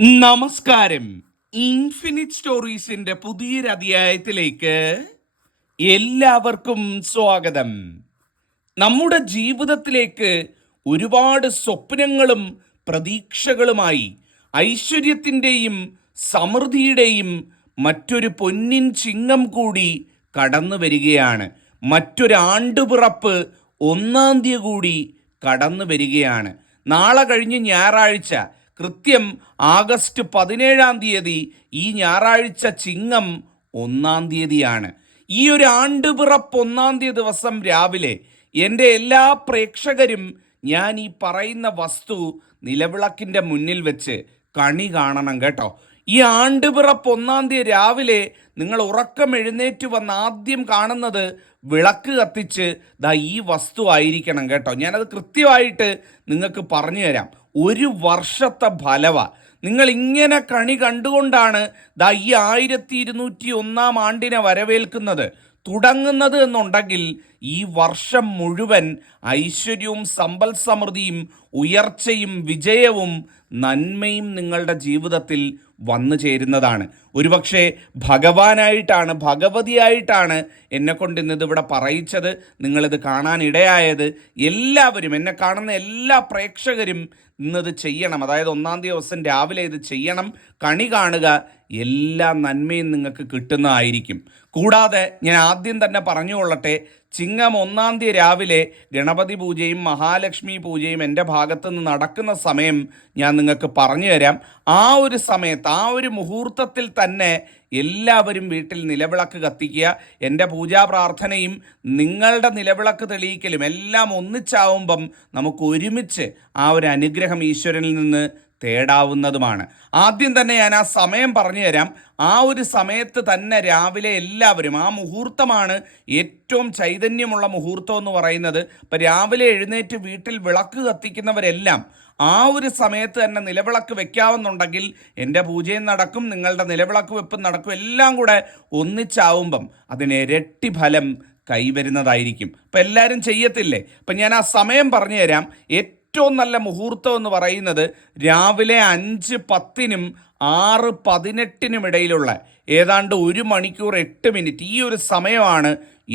നമസ്കാരം. ഇൻഫിനിറ്റ് സ്റ്റോറീസിന്റെ പുതിയൊരു അധ്യായത്തിലേക്ക് എല്ലാവർക്കും സ്വാഗതം. നമ്മുടെ ജീവിതത്തിലേക്ക് ഒരുപാട് സ്വപ്നങ്ങളും പ്രതീക്ഷകളുമായി ഐശ്വര്യത്തിന്റെയും സമൃദ്ധിയുടെയും മറ്റൊരു പൊന്നിൻ ചിങ്ങം കൂടി കടന്നു വരികയാണ്. മറ്റൊരു ആണ്ടുപിറപ്പ് ഒന്നാം തീയതി കൂടി കടന്നു വരികയാണ്. നാളെ കഴിഞ്ഞ് ഞായറാഴ്ച കൃത്യം ആഗസ്റ്റ് പതിനേഴാം തീയതി ഈ ഞായറാഴ്ച ചിങ്ങം ഒന്നാം തീയതിയാണ്. ഈ ഒരു ആണ്ടുപിറപ്പ് ഒന്നാം തീയതി ദിവസം രാവിലെ എന്റെ എല്ലാ പ്രേക്ഷകരും ഞാൻ ഈ പറയുന്ന വസ്തു നിലവിളക്കിന്റെ മുന്നിൽ വെച്ച് കണി കാണണം കേട്ടോ. ഈ ആണ്ടുപിറപ്പ് ഒന്നാം തീയതി രാവിലെ നിങ്ങൾ ഉറക്കം എഴുന്നേറ്റ് വന്ന് ആദ്യം കാണുന്നത് വിളക്ക് കത്തിച്ച് ദാ ഈ വസ്തു ആയിരിക്കണം കേട്ടോ. ഞാനത് കൃത്യമായിട്ട് നിങ്ങൾക്ക് പറഞ്ഞു തരാം. ഒരു വർഷത്തെ ഫലമാണ് നിങ്ങൾ ഇങ്ങനെ കണി കണ്ടുകൊണ്ടാണ് ദാ ഈ ആയിരത്തി ഇരുന്നൂറ്റി ഒന്നാം ആണ്ടിനെ വരവേൽക്കുന്നത്. തുടങ്ങുന്നത് എന്നുണ്ടെങ്കിൽ ഈ വർഷം മുഴുവൻ ഐശ്വര്യവും സമ്പൽ സമൃദ്ധിയും ഉയർച്ചയും വിജയവും നന്മയും നിങ്ങളുടെ ജീവിതത്തിൽ വന്നു ചേരുന്നതാണ്. ഒരുപക്ഷെ ഭഗവാനായിട്ടാണ് ഭഗവതിയായിട്ടാണ് എന്നെ കൊണ്ട് ഇന്നത് ഇവിടെ പറയിച്ചത് നിങ്ങളിത് കാണാനിടയായത് എല്ലാവരും എന്നെ കാണുന്ന എല്ലാ പ്രേക്ഷകരും ഇന്നത് ചെയ്യണം. അതായത് ഒന്നാം ദിവസം രാവിലെ ഇത് ചെയ്യണം. കണി കാണുക എല്ലാ നന്മയും നിങ്ങൾക്ക് കിട്ടുന്നതായിരിക്കും. കൂടാതെ ഞാൻ ആദ്യം തന്നെ പറഞ്ഞുകൊള്ളട്ടെ ചിങ്ങം ഒന്നാം തീയതി രാവിലെ ഗണപതി പൂജയും മഹാലക്ഷ്മി പൂജയും എന്റെ ഭാഗത്ത് നിന്ന് നടക്കുന്ന സമയം ഞാൻ നിങ്ങൾക്ക് പറഞ്ഞു തരാം. ആ ഒരു സമയത്ത് ആ ഒരു മുഹൂർത്തത്തിൽ തന്നെ എല്ലാവരും വീട്ടിൽ നിലവിളക്ക് കത്തിക്കുക എന്റെ പൂജാ പ്രാർത്ഥനയും നിങ്ങളുടെ നിലവിളക്ക് തെളിയിക്കലും എല്ലാം ഒന്നിച്ചാവുമ്പം നമുക്ക് ഒരുമിച്ച് ആ ഒരു അനുഗ്രഹം ഈശ്വരനിൽ നിന്ന് തേടാവുന്നതുമാണ്. ആദ്യം തന്നെ ഞാൻ ആ സമയം പറഞ്ഞു തരാം. ആ ഒരു സമയത്ത് തന്നെ രാവിലെ എല്ലാവരും ആ മുഹൂർത്തമാണ് ഏറ്റവും ചൈതന്യമുള്ള മുഹൂർത്തം എന്ന് പറയുന്നത്. ഇപ്പം രാവിലെ എഴുന്നേറ്റ് വീട്ടിൽ വിളക്ക് കത്തിക്കുന്നവരെല്ലാം ആ ഒരു സമയത്ത് തന്നെ നിലവിളക്ക് വെക്കാവുന്നുണ്ടെങ്കിൽ എന്റെ പൂജയും നടക്കും നിങ്ങളുടെ നിലവിളക്ക് വെപ്പും നടക്കും എല്ലാം കൂടെ ഒന്നിച്ചാവുമ്പം അതിന് ഇരട്ടി ഫലം കൈവരുന്നതായിരിക്കും. അപ്പം എല്ലാവരും ചെയ്യത്തില്ലേ? അപ്പം ഞാൻ ആ സമയം പറഞ്ഞു തരാം. ഏറ്റവും നല്ല മുഹൂർത്തം എന്ന് പറയുന്നത് രാവിലെ അഞ്ച് പത്തിനും ആറ് പതിനെട്ടിനും ഇടയിലുള്ള ഏതാണ്ട് ഒരു മണിക്കൂർ എട്ട് മിനിറ്റ് ഈ ഒരു സമയമാണ്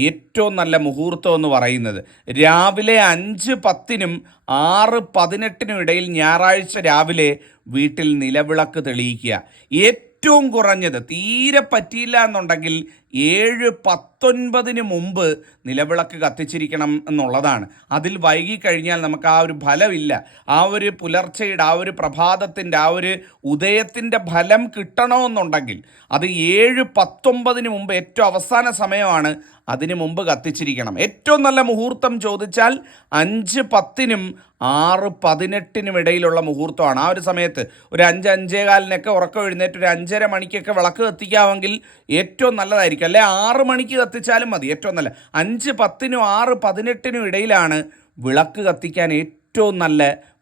ഏറ്റവും നല്ല മുഹൂർത്തം എന്ന് പറയുന്നത്. രാവിലെ അഞ്ച് പത്തിനും ആറ് പതിനെട്ടിനും ഇടയിൽ ഞായറാഴ്ച രാവിലെ വീട്ടിൽ നിലവിളക്ക് തെളിയിക്കുക. ഏറ്റവും കുറഞ്ഞത് തീരെ പറ്റിയില്ല എന്നുണ്ടെങ്കിൽ ഏഴ് പത്തൊൻപതിന് മുമ്പ് നിലവിളക്ക് കത്തിച്ചിരിക്കണം എന്നുള്ളതാണ്. അതിൽ വൈകി കഴിഞ്ഞാൽ നമുക്ക് ആ ഒരു ഫലമില്ല. ആ ഒരു പുലർച്ചയുടെ ആ ഒരു പ്രഭാതത്തിന്റെ ആ ഒരു ഉദയത്തിന്റെ ഫലം കിട്ടണമെന്നുണ്ടെങ്കിൽ അത് ഏഴ് പത്തൊമ്പതിന് മുമ്പ് ഏറ്റവും അവസാന സമയമാണ് അതിന് മുമ്പ് കത്തിച്ചിരിക്കണം. ഏറ്റവും നല്ല മുഹൂർത്തം ചോദിച്ചാൽ അഞ്ച് പത്തിനും ആറ് പതിനെട്ടിനും ഇടയിലുള്ള മുഹൂർത്തമാണ്. ആ ഒരു സമയത്ത് ഒരു അഞ്ച് അഞ്ചേകാലിനൊക്കെ ഉറക്കം എഴുന്നേറ്റ് ഒരു അഞ്ചര മണിക്കൊക്കെ വിളക്ക് കത്തിക്കാമെങ്കിൽ ഏറ്റവും നല്ലതായിരിക്കും. അല്ലെ ആറ് മണിക്ക് കത്തിച്ചാലും മതി. ഏറ്റവും നല്ല അഞ്ച് പത്തിനും ആറ് പതിനെട്ടിനും ഇടയിലാണ് വിളക്ക് കത്തിക്കാൻ ഏറ്റവും നല്ല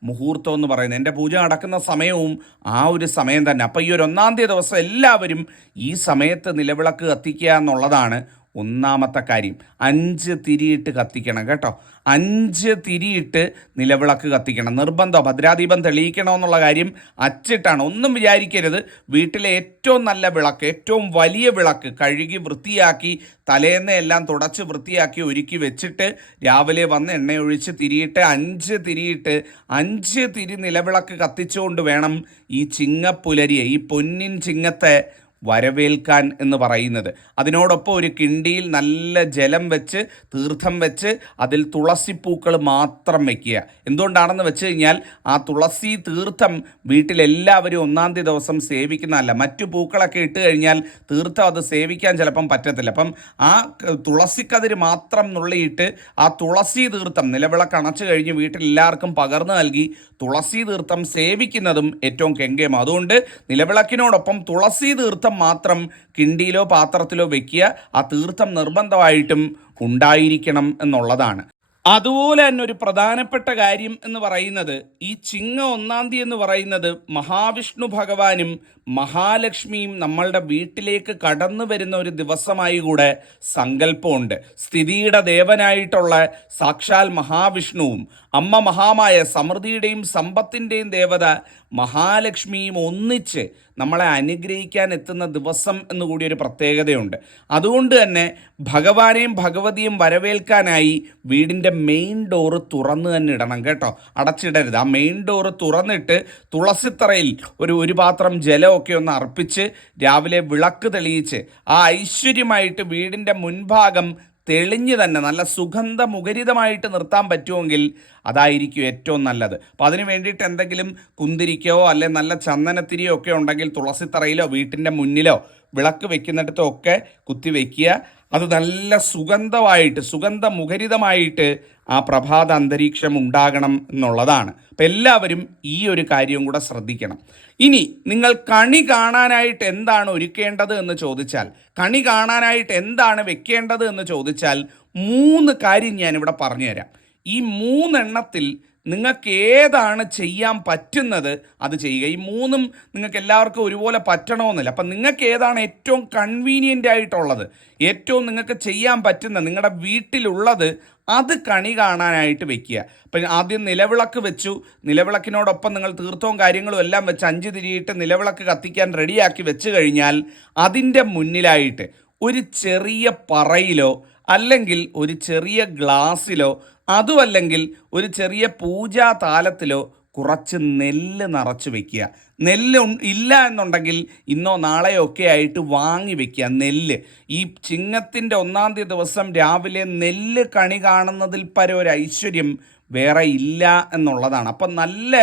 മുഹൂർത്തം എന്ന് പറയുന്നത്. എന്റെ പൂജ നടക്കുന്ന സമയവും ആ ഒരു സമയം തന്നെ. അപ്പോൾ ഈ ഒരു ഒന്നാം തീയതി ദിവസം എല്ലാവരും ഈ സമയത്ത് നിലവിളക്ക് കത്തിക്കുക എന്നുള്ളതാണ് ഒന്നാമത്തെ കാര്യം. അഞ്ച് തിരിയിട്ട് കത്തിക്കണം കേട്ടോ. അഞ്ച് തിരിയിട്ട് നിലവിളക്ക് കത്തിക്കണം. നിർബന്ധം. ഭദ്രാദീപം തെളിയിക്കണമെന്നുള്ള കാര്യം അച്ചിട്ടാണ്. ഒന്നും വിചാരിക്കരുത്. വീട്ടിലെ ഏറ്റവും നല്ല വിളക്ക് ഏറ്റവും വലിയ വിളക്ക് കഴുകി വൃത്തിയാക്കി തലേന്ന് എല്ലാം തുടച്ച് വൃത്തിയാക്കി ഒരുക്കി വെച്ചിട്ട് രാവിലെ വന്ന് എണ്ണയൊഴിച്ച് തിരിയിട്ട് അഞ്ച് തിരിയിട്ട് അഞ്ച് തിരി നിലവിളക്ക് കത്തിച്ചുകൊണ്ട് വേണം ഈ ചിങ്ങപ്പുലരിയെ ഈ പൊന്നിൻ ചിങ്ങത്തെ വരവേൽക്കാൻ എന്ന് പറയുന്നത്. അതിനോടൊപ്പം ഒരു കിണ്ടിയിൽ നല്ല ജലം വെച്ച് തീർത്ഥം വെച്ച് അതിൽ തുളസിപ്പൂക്കൾ മാത്രം വെക്കുക. എന്തുകൊണ്ടാണെന്ന് വെച്ച് കഴിഞ്ഞാൽ ആ തുളസി തീർത്ഥം വീട്ടിലെല്ലാവരും ഒന്നാം തീയതി ദിവസം സേവിക്കുന്നതല്ല. മറ്റു പൂക്കളൊക്കെ ഇട്ട് കഴിഞ്ഞാൽ തീർത്ഥം അത് സേവിക്കാൻ ചിലപ്പം പറ്റത്തില്ല. അപ്പം ആ തുളസിക്കതിര് മാത്രം നുള്ളിയിട്ട് ആ തുളസി തീർത്ഥം നിലവിളക്ക് അണച്ചു കഴിഞ്ഞ് വീട്ടിലെല്ലാവർക്കും പകർന്നു നൽകി തുളസി തീർത്ഥം സേവിക്കുന്നതും ഏറ്റവും കെങ്കേമം അതുകൊണ്ട് നിലവിളക്കിനോടൊപ്പം തുളസി തീർത്ഥം മാത്രം കിണ്ടിയിലോ പാത്രത്തിലോ വെക്കുക ആ തീർത്ഥം നിർബന്ധമായിട്ടും ഉണ്ടായിരിക്കണം എന്നുള്ളതാണ്. അതുപോലെ തന്നെ ഒരു പ്രധാനപ്പെട്ട കാര്യം എന്ന് പറയുന്നത് ഈ ചിങ്ങ ഒന്നാം തീയതി എന്ന് പറയുന്നത് മഹാവിഷ്ണു ഭഗവാനും മഹാലക്ഷ്മിയും നമ്മളുടെ വീട്ടിലേക്ക് കടന്നു വരുന്ന ഒരു ദിവസമായി കൂടെ സങ്കല്പമുണ്ട്. സ്ഥിതിയുടെ ദേവനായിട്ടുള്ള സാക്ഷാൽ മഹാവിഷ്ണുവും അമ്മ മഹാമായ സമൃദ്ധിയുടെയും സമ്പത്തിന്റെയും ദേവത മഹാലക്ഷ്മിയും ഒന്നിച്ച് നമ്മളെ അനുഗ്രഹിക്കാൻ എത്തുന്ന ദിവസം എന്നുകൂടി ഒരു പ്രത്യേകതയുണ്ട്. അതുകൊണ്ട് തന്നെ ഭഗവാനെയും ഭഗവതിയും വരവേൽക്കാനായി വീടിന്റെ മെയിൻ ഡോറ് തുറന്ന് തന്നെ ഇടണം കേട്ടോ. അടച്ചിടരുത്. ആ മെയിൻ ഡോറ് തുറന്നിട്ട് തുളസിത്തറയിൽ ഒരു ഒരു പാത്രം ജലമൊക്കെ ഒന്ന് അർപ്പിച്ച് രാവിലെ വിളക്ക് തെളിയിച്ച് ആ ഐശ്വര്യമായിട്ട് വീടിന്റെ മുൻഭാഗം തെളിഞ്ഞ് തന്നെ നല്ല സുഗന്ധമുഖരിതമായിട്ട് നിർത്താൻ പറ്റുമെങ്കിൽ അതായിരിക്കും ഏറ്റവും നല്ലത്. അപ്പോൾ അതിന് വേണ്ടിയിട്ട് എന്തെങ്കിലും കുന്തിരിക്കോ അല്ലെ നല്ല ചന്ദനത്തിരിയോ ഒക്കെ ഉണ്ടെങ്കിൽ തുളസിത്തറയിലോ വീട്ടിന്റെ മുന്നിലോ വിളക്ക് വെക്കുന്നിടത്തോ ഒക്കെ കുത്തി വയ്ക്കുക അത് നല്ല സുഗന്ധമായിട്ട് സുഗന്ധമുഖരിതമായിട്ട് ആ പ്രഭാത അന്തരീക്ഷം ഉണ്ടാകണം എന്നുള്ളതാണ്. അപ്പം എല്ലാവരും ഈ ഒരു കാര്യം കൂടെ ശ്രദ്ധിക്കണം. ഇനി നിങ്ങൾ കണി കാണാനായിട്ട് എന്താണ് ഒരുക്കേണ്ടത് എന്ന് ചോദിച്ചാൽ കണി കാണാനായിട്ട് എന്താണ് വെക്കേണ്ടത് എന്ന് ചോദിച്ചാൽ മൂന്ന് കാര്യം ഞാനിവിടെ പറഞ്ഞുതരാം. ഈ മൂന്നെണ്ണത്തിൽ നിങ്ങൾക്ക് ഏതാണ് ചെയ്യാൻ പറ്റുന്നത് അത് ചെയ്യുക. ഈ മൂന്നും നിങ്ങൾക്ക് എല്ലാവർക്കും ഒരുപോലെ പറ്റണമെന്നില്ല അപ്പം നിങ്ങൾക്ക് ഏതാണ് ഏറ്റവും കൺവീനിയന്റ് ആയിട്ടുള്ളത് ഏറ്റവും നിങ്ങൾക്ക് ചെയ്യാൻ പറ്റുന്ന നിങ്ങളുടെ വീട്ടിലുള്ളത് അത് കണി കാണാനായിട്ട് വെക്കുക. അപ്പം ആദ്യം നിലവിളക്ക് വെച്ചു. നിലവിളക്കിനോടൊപ്പം നിങ്ങൾ തീർത്ഥവും കാര്യങ്ങളും എല്ലാം വെച്ച് അഞ്ച് തിരിയിട്ട് നിലവിളക്ക് കത്തിക്കാൻ റെഡിയാക്കി വെച്ച് കഴിഞ്ഞാൽ അതിന്റെ മുന്നിലായിട്ട് ഒരു ചെറിയ പറയിലോ അല്ലെങ്കിൽ ഒരു ചെറിയ ഗ്ലാസ്സിലോ അതുമല്ലെങ്കിൽ ഒരു ചെറിയ പൂജാ താലത്തിലോ കുറച്ച് നെല്ല് നിറച്ച് വെക്കുക. നെല്ല് ഇല്ല എന്നുണ്ടെങ്കിൽ ഇന്നോ നാളെയോ ഒക്കെ ആയിട്ട് വാങ്ങി വെക്കുക നെല്ല്. ഈ ചിങ്ങത്തിന്റെ ഒന്നാം തീയതി ദിവസം രാവിലെ നെല്ല് കണി കാണുന്നതിൽ പരം ഒരു ഐശ്വര്യം വേറെ ഇല്ല എന്നുള്ളതാണ്. അപ്പം നല്ല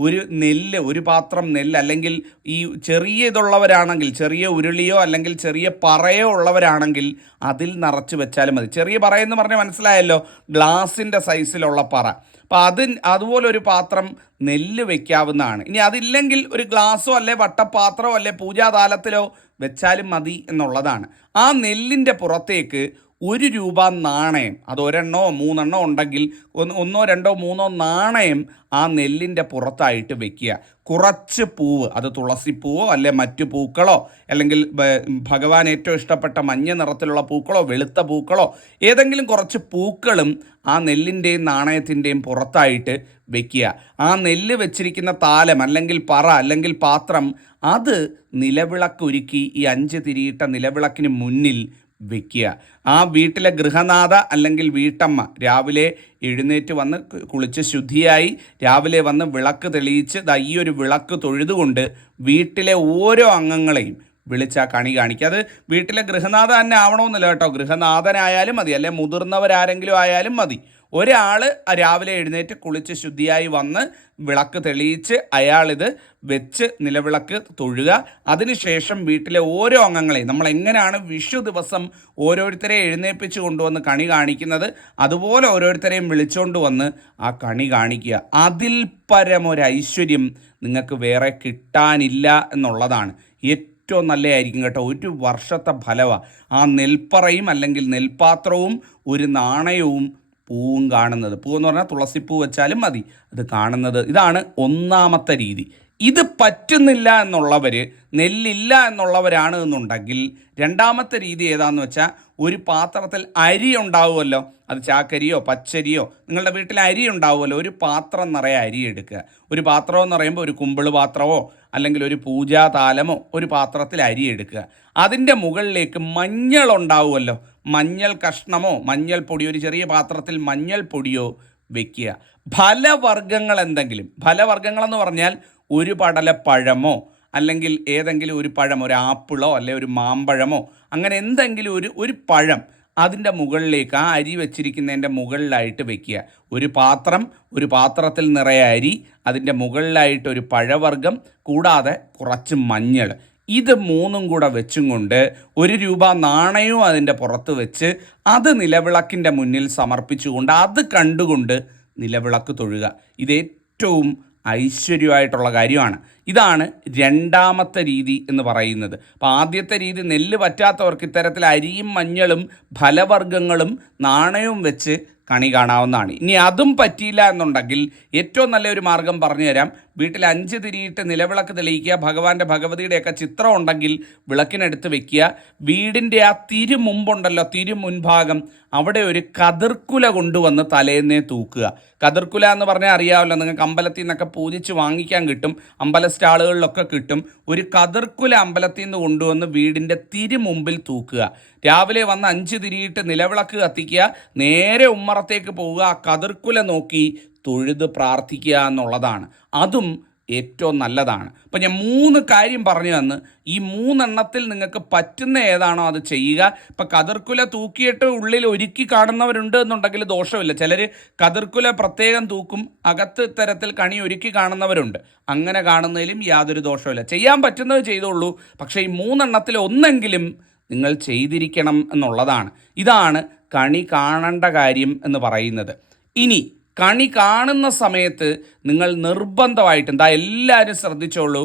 ഒരു നെല്ല് ഒരു പാത്രം നെല്ല് അല്ലെങ്കിൽ ഈ ചെറിയ ഇതുള്ളവരാണെങ്കിൽ ചെറിയ ഉരുളിയോ അല്ലെങ്കിൽ ചെറിയ പറയോ ഉള്ളവരാണെങ്കിൽ അതിൽ നിറച്ച് വെച്ചാലും മതി. ചെറിയ പറയെന്ന് പറഞ്ഞാൽ മനസ്സിലായല്ലോ ഗ്ലാസിന്റെ സൈസിലുള്ള പറ. അപ്പോൾ അത് അതുപോലെ ഒരു പാത്രം നെല്ല് വെക്കാവുന്നതാണ്. ഇനി അതില്ലെങ്കിൽ ഒരു ഗ്ലാസ്സോ അല്ലെ വട്ടപാത്രമോ അല്ലെ പൂജാതാലത്തിലോ വെച്ചാലും മതി എന്നുള്ളതാണ്. ആ നെല്ലിന്റെ പുറത്തേക്ക് ഒരു രൂപ നാണയം അത് ഒരെണ്ണോ മൂന്നെണ്ണോ ഉണ്ടെങ്കിൽ ഒന്ന് രണ്ടോ മൂന്നോ നാണയം ആ നെല്ലിന്റെ പുറത്തായിട്ട് വെക്കുക. കുറച്ച് പൂവ് അത് തുളസിപ്പൂവോ അല്ലെ മറ്റു പൂക്കളോ അല്ലെങ്കിൽ ഭഗവാൻ ഏറ്റവും ഇഷ്ടപ്പെട്ട മഞ്ഞ നിറത്തിലുള്ള പൂക്കളോ വെളുത്ത പൂക്കളോ ഏതെങ്കിലും കുറച്ച് പൂക്കളും ആ നെല്ലിന്റെയും നാണയത്തിന്റെയും പുറത്തായിട്ട് വെക്കുക. ആ നെല്ല് വെച്ചിരിക്കുന്ന താലം അല്ലെങ്കിൽ പറ അല്ലെങ്കിൽ പാത്രം അത് നിലവിളക്കൊരുക്കി ഈ അഞ്ച് തിരിയിട്ട നിലവിളക്കിന് മുന്നിൽ വെക്കുക. ആ വീട്ടിലെ ഗൃഹനാഥ അല്ലെങ്കിൽ വീട്ടമ്മ രാവിലെ എഴുന്നേറ്റ് വന്ന് കുളിച്ച് ശുദ്ധിയായി രാവിലെ വന്ന് വിളക്ക് തെളിയിച്ച് ദാ ഈ ഒരു വിളക്ക് തൊഴുതുകൊണ്ട് വീട്ടിലെ ഓരോ അംഗങ്ങളെയും വിളിച്ച കണി കാണിക്കുക. അത് വീട്ടിലെ ഗൃഹനാഥ തന്നെ ആവണമെന്നില്ല കേട്ടോ. ഗൃഹനാഥനായാലും മതി. അല്ലെ മുതിർന്നവരാരെങ്കിലും ആയാലും മതി. ഒരാൾ രാവിലെ എഴുന്നേറ്റ് കുളിച്ച് ശുദ്ധിയായി വന്ന് വിളക്ക് തെളിയിച്ച് അയാളിത് വെച്ച് നിലവിളക്ക് തൊഴുക. അതിനുശേഷം വീട്ടിലെ ഓരോ അംഗങ്ങളെയും നമ്മൾ എങ്ങനെയാണ് വിഷു ദിവസം ഓരോരുത്തരെ എഴുന്നേൽപ്പിച്ച് കൊണ്ടുവന്ന് കണി കാണിക്കുന്നത് അതുപോലെ ഓരോരുത്തരെയും വിളിച്ചുകൊണ്ട് വന്ന് ആ കണി കാണിക്കുക. അതിൽ പരമൊരു ഐശ്വര്യം നിങ്ങൾക്ക് വേറെ കിട്ടാനില്ല എന്നുള്ളതാണ്. ഏറ്റവും നല്ലതായിരിക്കും കേട്ടോ. ഒരു വർഷത്തെ ഫലമാണ് ആ നെൽപ്പറയും അല്ലെങ്കിൽ നെൽപാത്രവും ഒരു നാണയവും പൂവും കാണുന്നത്. പൂ എന്ന് പറഞ്ഞാൽ തുളസിപ്പൂ വെച്ചാലും മതി. അത് കാണുന്നത്. ഇതാണ് ഒന്നാമത്തെ രീതി. ഇത് പറ്റുന്നില്ല എന്നുള്ളവർ നെല്ലില്ല എന്നുള്ളവരാണ് എന്നുണ്ടെങ്കിൽ രണ്ടാമത്തെ രീതി ഏതാന്ന് വെച്ചാൽ ഒരു പാത്രത്തിൽ അരി ഉണ്ടാവുമല്ലോ. അത് ചാക്കരിയോ പച്ചരിയോ നിങ്ങളുടെ വീട്ടിൽ അരി ഉണ്ടാവുമല്ലോ. ഒരു പാത്രം നിറയെ അരി എടുക്കുക. ഒരു പാത്രം എന്ന് പറയുമ്പോൾ ഒരു കുമ്പിൾ പാത്രമോ അല്ലെങ്കിൽ ഒരു പൂജാതാലമോ ഒരു പാത്രത്തിൽ അരി എടുക്കുക. അതിന്റെ മുകളിലേക്ക് മഞ്ഞൾ ഉണ്ടാവുമല്ലോ. മഞ്ഞൾ കഷ്ണമോ മഞ്ഞൾ പൊടിയോ ഒരു ചെറിയ പാത്രത്തിൽ മഞ്ഞൾ പൊടിയോ വെക്കുക. ഫലവർഗങ്ങൾ എന്തെങ്കിലും? ഫലവർഗങ്ങളെന്ന് പറഞ്ഞാൽ ഒരു പടല പഴമോ അല്ലെങ്കിൽ ഏതെങ്കിലും ഒരു പഴം ഒരു ആപ്പിളോ അല്ലെ ഒരു മാമ്പഴമോ അങ്ങനെ എന്തെങ്കിലും ഒരു ഒരു പഴം അതിന്റെ മുകളിലേക്ക് ആ അരി വെച്ചിരിക്കുന്നതിന്റെ മുകളിലായിട്ട് വെക്കുക. ഒരു പാത്രം ഒരു പാത്രത്തിൽ നിറയെ അരി അതിന്റെ മുകളിലായിട്ട് ഒരു പഴവർഗം കൂടാതെ കുറച്ച് മഞ്ഞൾ. ഇത് മൂന്നും കൂടെ വെച്ചും കൊണ്ട് ഒരു രൂപ നാണയവും അതിന്റെ പുറത്ത് വെച്ച് അത് നിലവിളക്കിന്റെ മുന്നിൽ സമർപ്പിച്ചുകൊണ്ട് അത് കണ്ടുകൊണ്ട് നിലവിളക്ക് തൊഴുക. ഇത് ഏറ്റവും ഐശ്വര്യമായിട്ടുള്ള കാര്യമാണ്. ഇതാണ് രണ്ടാമത്തെ രീതി എന്ന് പറയുന്നത്. അപ്പോൾ ആദ്യത്തെ രീതി നെല്ല് പറ്റാത്തവർക്ക് ഇത്തരത്തിൽ അരിയും മഞ്ഞളും ഫലവർഗങ്ങളും നാണയവും വെച്ച് കണി കാണാവുന്നതാണ്. ഇനി അതും പറ്റിയില്ല എന്നുണ്ടെങ്കിൽ ഏറ്റവും നല്ലൊരു മാർഗം പറഞ്ഞു തരാം. വീട്ടിൽ അഞ്ച് തിരിയിട്ട് നിലവിളക്ക് തെളിയിക്കുക ഭഗവാന്റെ ഭഗവതിയുടെയൊക്കെ ചിത്രം ഉണ്ടെങ്കിൽ വിളക്കിനെടുത്ത് വെക്കുക. വീടിന്റെ ആ തിരു മുമ്പുണ്ടല്ലോ തിരു മുൻഭാഗം. അവിടെ ഒരു കതിർക്കുല കൊണ്ടുവന്ന് തലേന്നേ തൂക്കുക. കതിർക്കുല എന്ന് പറഞ്ഞാൽ അറിയാമല്ലോ നിങ്ങൾക്ക് അമ്പലത്തിൽ നിന്നൊക്കെ പൂജിച്ച് വാങ്ങിക്കാൻ കിട്ടും അമ്പല സ്റ്റാളുകളിലൊക്കെ കിട്ടും. ഒരു കതിർക്കുല അമ്പലത്തിൽ നിന്ന് കൊണ്ടുവന്ന് വീടിന്റെ തിരി മുമ്പിൽ തൂക്കുക. രാവിലെ വന്ന് അഞ്ച് തിരിയിട്ട് നിലവിളക്ക് കത്തിക്കുക നേരെ ഉമ്മറത്തേക്ക് പോവുക ആ കതിർക്കുല നോക്കി തൊഴുത് പ്രാർത്ഥിക്കുക എന്നുള്ളതാണ്. അതും ഏറ്റവും നല്ലതാണ്. അപ്പം ഞാൻ മൂന്ന് കാര്യം പറഞ്ഞു തന്ന്. ഈ മൂന്നെണ്ണത്തിൽ നിങ്ങൾക്ക് പറ്റുന്ന ഏതാണോ അത് ചെയ്യുക. ഇപ്പം കതിർക്കുല തൂക്കിയിട്ട് ഉള്ളിൽ ഒരുക്കി കാണുന്നവരുണ്ട് എന്നുണ്ടെങ്കിൽ ദോഷമില്ല. ചിലർ കതിർക്കുല പ്രത്യേകം തൂക്കും അകത്ത് തരത്തിൽ കണി ഒരുക്കി കാണുന്നവരുണ്ട്. അങ്ങനെ കാണുന്നതിലും യാതൊരു ദോഷമില്ല ചെയ്യാൻ പറ്റുന്നത് ചെയ്തോളൂ. പക്ഷേ ഈ മൂന്നെണ്ണത്തിൽ ഒന്നെങ്കിലും നിങ്ങൾ ചെയ്തിരിക്കണം എന്നുള്ളതാണ്. ഇതാണ് കണി കാണേണ്ട കാര്യം എന്ന് പറയുന്നത്. ഇനി കണി കാണുന്ന സമയത്ത് നിങ്ങൾ നിർബന്ധമായിട്ട് എന്താ എല്ലാവരും ശ്രദ്ധിച്ചോളൂ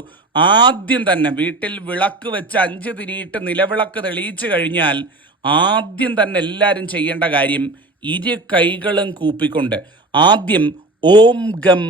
ആദ്യം തന്നെ വീട്ടിൽ വിളക്ക് വെച്ച് അഞ്ച് തിരിയിട്ട് നിലവിളക്ക് തെളിയിച്ചു കഴിഞ്ഞാൽ ആദ്യം തന്നെ എല്ലാവരും ചെയ്യേണ്ട കാര്യം ഇരു കൈകളും കൂപ്പിക്കൊണ്ട് ആദ്യം ഓം ഗം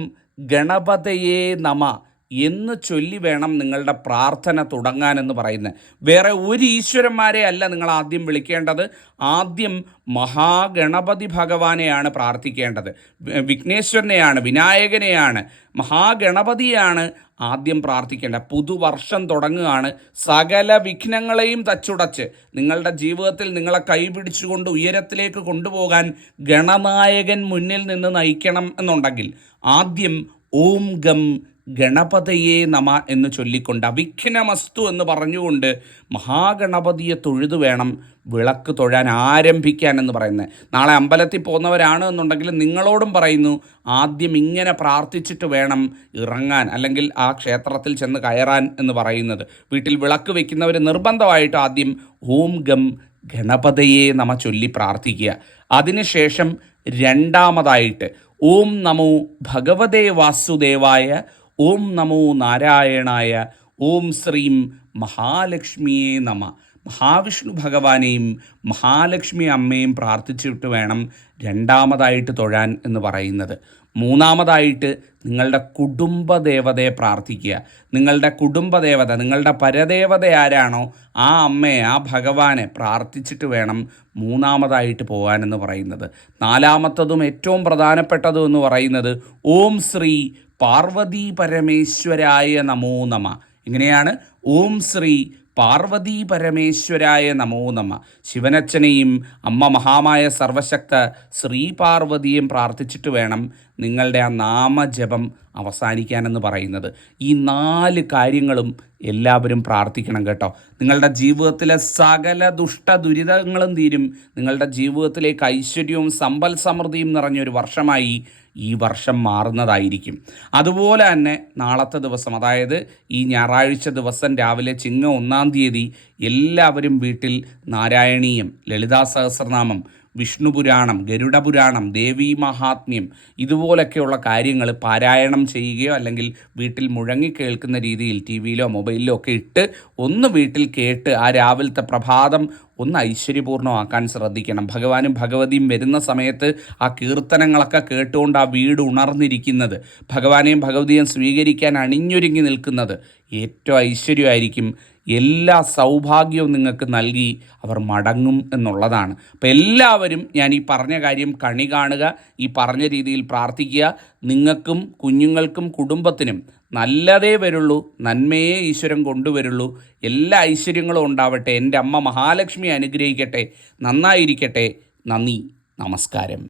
ഗണപതയേ നമ എന്ന് ചൊല്ലി വേണം നിങ്ങളുടെ പ്രാർത്ഥന തുടങ്ങാനെന്ന് പറയുന്നത്. വേറെ ഒരു ഈശ്വരന്മാരെ അല്ല നിങ്ങൾ ആദ്യം വിളിക്കേണ്ടത്. ആദ്യം മഹാഗണപതി ഭഗവാനെയാണ് പ്രാർത്ഥിക്കേണ്ടത്. വിഘ്നേശ്വരനെയാണ് വിനായകനെയാണ് മഹാഗണപതിയാണ് ആദ്യം പ്രാർത്ഥിക്കേണ്ടത്. പുതുവർഷം തുടങ്ങുകയാണ്. സകല വിഘ്നങ്ങളെയും തച്ചുടച്ച് നിങ്ങളുടെ ജീവിതത്തിൽ നിങ്ങളെ കൈപിടിച്ചുകൊണ്ട് ഉയരത്തിലേക്ക് കൊണ്ടുപോകാൻ ഗണനായകൻ മുന്നിൽ നിന്ന് നയിക്കണം എന്നുണ്ടെങ്കിൽ ആദ്യം ഓം ഗം ഗണപതയെ നമ എന്ന് ചൊല്ലിക്കൊണ്ട് അവിഘ്നമസ്തു എന്ന് പറഞ്ഞുകൊണ്ട് മഹാഗണപതിയെ തൊഴുതു വേണം വിളക്ക് തൊഴാൻ ആരംഭിക്കാൻ എന്ന് പറയുന്നത്. നാളെ അമ്പലത്തിൽ പോകുന്നവരാണ് എന്നുണ്ടെങ്കിൽ നിങ്ങളോടും പറയുന്നു ആദ്യം ഇങ്ങനെ പ്രാർത്ഥിച്ചിട്ട് വേണം ഇറങ്ങാൻ അല്ലെങ്കിൽ ആ ക്ഷേത്രത്തിൽ ചെന്ന് കയറാൻ എന്ന് പറയുന്നത്. വീട്ടിൽ വിളക്ക് വെക്കുന്നവർ നിർബന്ധമായിട്ട് ആദ്യം ഓം ഗം ഗണപതയെ നമ ചൊല്ലി പ്രാർത്ഥിക്കുക. അതിനുശേഷം രണ്ടാമതായിട്ട് ഓം നമോ ഭഗവതേ വാസുദേവായ ഓം നമോ നാരായണായ ഓം ശ്രീം മഹാലക്ഷ്മിയെ നമ. മഹാവിഷ്ണു ഭഗവാനെയും മഹാലക്ഷ്മി അമ്മയും പ്രാർത്ഥിച്ചിട്ട് വേണം രണ്ടാമതായിട്ട് തൊഴാൻ എന്ന് പറയുന്നത്. മൂന്നാമതായിട്ട് നിങ്ങളുടെ കുടുംബദേവതയെ പ്രാർത്ഥിക്കുക. നിങ്ങളുടെ കുടുംബദേവത നിങ്ങളുടെ പരദേവത ആരാണോ ആ അമ്മയെ ആ ഭഗവാനെ പ്രാർത്ഥിച്ചിട്ട് വേണം മൂന്നാമതായിട്ട് പോകാനെന്ന് പറയുന്നത്. നാലാമത്തതും ഏറ്റവും പ്രധാനപ്പെട്ടതും എന്ന് പറയുന്നത് ഓം ശ്രീ പാർവതി പരമേശ്വരായ നമോ നമ. ഇങ്ങനെയാണ് ഓം ശ്രീ പാർവതി പരമേശ്വരായ നമോ നമ. ശിവനച്ഛനെയും അമ്മ മഹാമായ സർവശക്ത ശ്രീ പാർവതിയും പ്രാർത്ഥിച്ചിട്ട് വേണം നിങ്ങളുടെ ആ നാമജപം അവസാനിക്കാനെന്ന് പറയുന്നത്. ഈ നാല് കാര്യങ്ങളും എല്ലാവരും പ്രാർത്ഥിക്കണം കേട്ടോ. നിങ്ങളുടെ ജീവിതത്തിലെ സകല ദുഷ്ട ദുരിതങ്ങളും തീരും. നിങ്ങളുടെ ജീവിതത്തിലേക്ക് ഐശ്വര്യവും സമ്പൽ സമൃദ്ധിയും നിറഞ്ഞൊരു വർഷമായി ഈ വർഷം മാറുന്നതായിരിക്കും. അതുപോലെ തന്നെ നാളത്തെ ദിവസം അതായത് ഈ ഞായറാഴ്ച ദിവസം രാവിലെ ചിങ്ങ ഒന്നാം തീയതി എല്ലാവരും വീട്ടിൽ നാരായണീയം ലളിതാ സഹസ്രനാമം വിഷ്ണു പുരാണം ഗരുഡ പുരാണം ദേവീ മഹാത്മ്യം ഇതുപോലൊക്കെയുള്ള കാര്യങ്ങൾ പാരായണം ചെയ്യുകയോ അല്ലെങ്കിൽ വീട്ടിൽ മുഴങ്ങി കേൾക്കുന്ന രീതിയിൽ ടി വിയിലോ മൊബൈലിലോ ഒക്കെ ഇട്ട് ഒന്ന് വീട്ടിൽ കേട്ട് ആ രാവിലത്തെ പ്രഭാതം ഒന്ന് ഐശ്വര്യപൂർണമാക്കാൻ ശ്രദ്ധിക്കണം. ഭഗവാനും ഭഗവതിയും വരുന്ന സമയത്ത് ആ കീർത്തനങ്ങളൊക്കെ കേട്ടുകൊണ്ട് ആ വീട് ഉണർന്നിരിക്കുന്നത് ഭഗവാനെയും ഭഗവതിയെയും സ്വീകരിക്കാൻ അണിഞ്ഞൊരുങ്ങി നിൽക്കുന്നത് ഏറ്റവും ഐശ്വര്യമായിരിക്കും. എല്ലാ സൗഭാഗ്യവും നിങ്ങൾക്ക് നൽകി അവർ മടങ്ങും എന്നുള്ളതാണ്. അപ്പം എല്ലാവരും ഞാൻ ഈ പറഞ്ഞ കാര്യം കണി കാണുക ഈ പറഞ്ഞ രീതിയിൽ പ്രാർത്ഥിക്കുക. നിങ്ങൾക്കും കുഞ്ഞുങ്ങൾക്കും കുടുംബത്തിനും നല്ലതേ വരുള്ളൂ നന്മയെ ഈശ്വരൻ കൊണ്ടുവരുള്ളൂ എല്ലാ ഐശ്വര്യങ്ങളും ഉണ്ടാവട്ടെ. എന്റെ അമ്മ മഹാലക്ഷ്മി അനുഗ്രഹിക്കട്ടെ. നന്നായിരിക്കട്ടെ. നന്ദി. നമസ്കാരം.